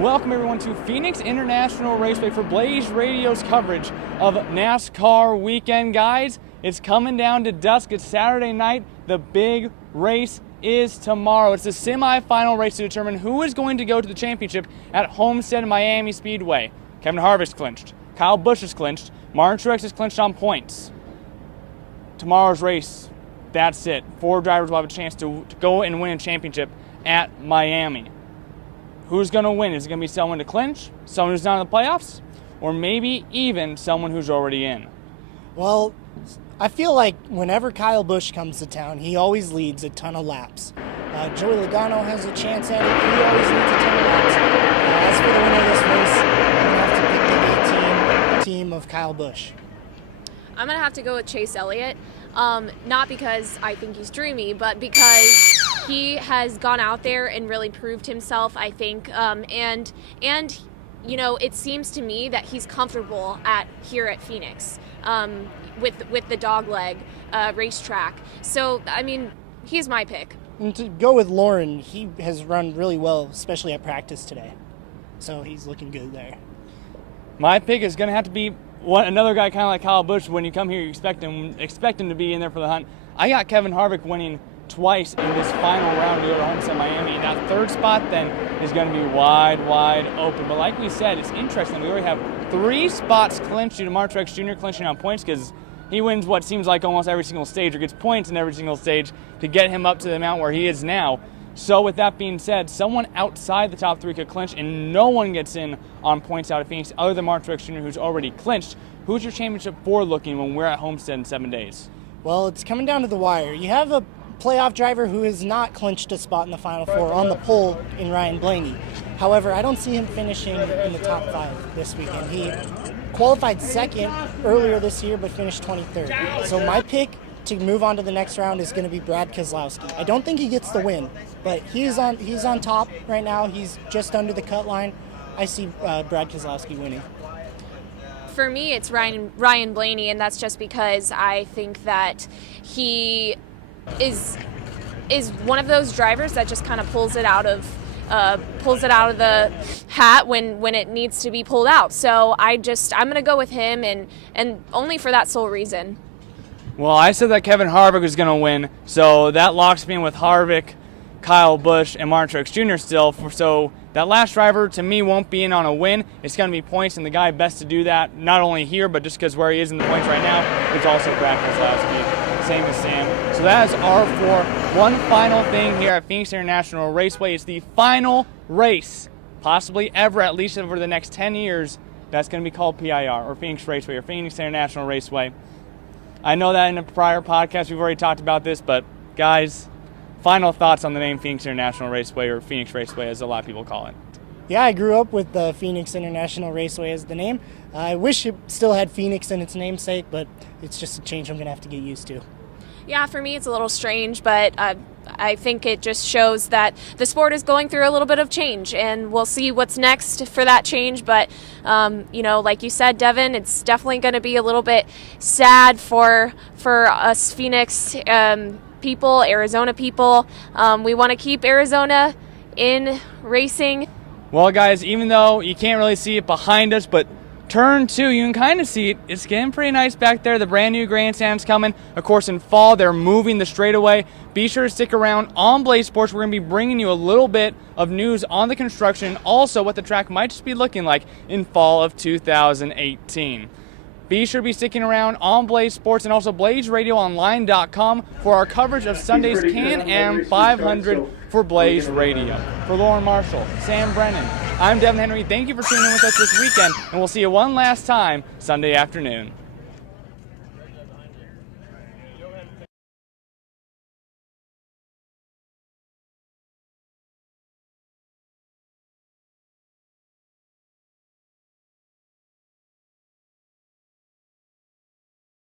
Welcome everyone to Phoenix International Raceway for Blaze Radio's coverage of NASCAR weekend. Guys, it's coming down to dusk. It's Saturday night. The big race is tomorrow. It's the semifinal race to determine who is going to go to the championship at Homestead Miami Speedway. Kevin Harvick's clinched. Kyle Busch is clinched. Martin Truex is clinched on points. Tomorrow's race, that's it. 4 drivers will have a chance to go and win a championship at Miami. Who's going to win? Is it going to be someone to clinch, someone who's not in the playoffs, or maybe even someone who's already in? Well, I feel like whenever Kyle Busch comes to town, he always leads a ton of laps. Joey Logano has a chance at it. He always leads a ton of laps. As for the winner of this race, I'm going to have to pick the A team of Kyle Busch. I'm going to have to go with Chase Elliott, not because I think he's dreamy, but because he has gone out there and really proved himself, I think, and you know, it seems to me that he's comfortable here at Phoenix with the dogleg racetrack. So, I mean, he's my pick. And to go with Lauren, he has run really well, especially at practice today. So he's looking good there. My pick is going to have to be another guy kind of like Kyle Busch. When you come here, you expect him to be in there for the hunt. I got Kevin Harvick winning twice in this final round to go to Homestead Miami. And that third spot then is going to be wide open. But like we said, it's interesting. We already have 3 spots clinched due to Martin Truex Jr. clinching on points because he wins what seems like almost every single stage or gets points in every single stage to get him up to the amount where he is now. So with that being said, someone outside the top 3 could clinch and no one gets in on points out of Phoenix other than Martin Truex Jr. who's already clinched. Who's your championship 4 looking when we're at Homestead in 7 days? Well, it's coming down to the wire. You have a playoff driver who has not clinched a spot in the Final Four on the pole in Ryan Blaney. However, I don't see him finishing in the top 5 this weekend. He qualified second earlier this year but finished 23rd. So my pick to move on to the next round is going to be Brad Keselowski. I don't think he gets the win, but he's on top right now. He's just under the cut line. I see Brad Keselowski winning. For me, it's Ryan Blaney, and that's just because I think that he is one of those drivers that just kind of pulls it out of the hat when it needs to be pulled out. So I'm going to go with him, and only for that sole reason. Well, I said that Kevin Harvick was going to win, so that locks me in with Harvick, Kyle Busch, and Martin Truex Jr. still. So that last driver, to me, won't be in on a win. It's going to be points, and the guy best to do that, not only here, but just because where he is in the points right now, is also Brad Keselowski, same as Sam. So that is our 4. One final thing here at Phoenix International Raceway is the final race, possibly ever, at least over the next 10 years, that's going to be called PIR, or Phoenix Raceway, or Phoenix International Raceway. I know that in a prior podcast we've already talked about this, but guys, final thoughts on the name Phoenix International Raceway, or Phoenix Raceway as a lot of people call it. Yeah, I grew up with the Phoenix International Raceway as the name. I wish it still had Phoenix in its namesake, but it's just a change I'm going to have to get used to. Yeah, for me it's a little strange, but I think it just shows that the sport is going through a little bit of change, and we'll see what's next for that change. But, you know, like you said, Devon, it's definitely going to be a little bit sad for us Phoenix people, Arizona people. We want to keep Arizona in racing. Well, guys, even though you can't really see it behind us, but Turn 2, you can kind of see it. It's getting pretty nice back there. The brand new grandstand's coming. Of course, in fall, they're moving the straightaway. Be sure to stick around on Blaze Sports. We're going to be bringing you a little bit of news on the construction, also what the track might just be looking like in fall of 2018. Be sure to be sticking around on Blaze Sports and also BlazeRadioOnline.com for our coverage of Sunday's CanAm500 for Blaze Radio. For Lauren Marshall, Sam Brennan, I'm Devon Henry. Thank you for tuning in with us this weekend, and we'll see you one last time Sunday afternoon.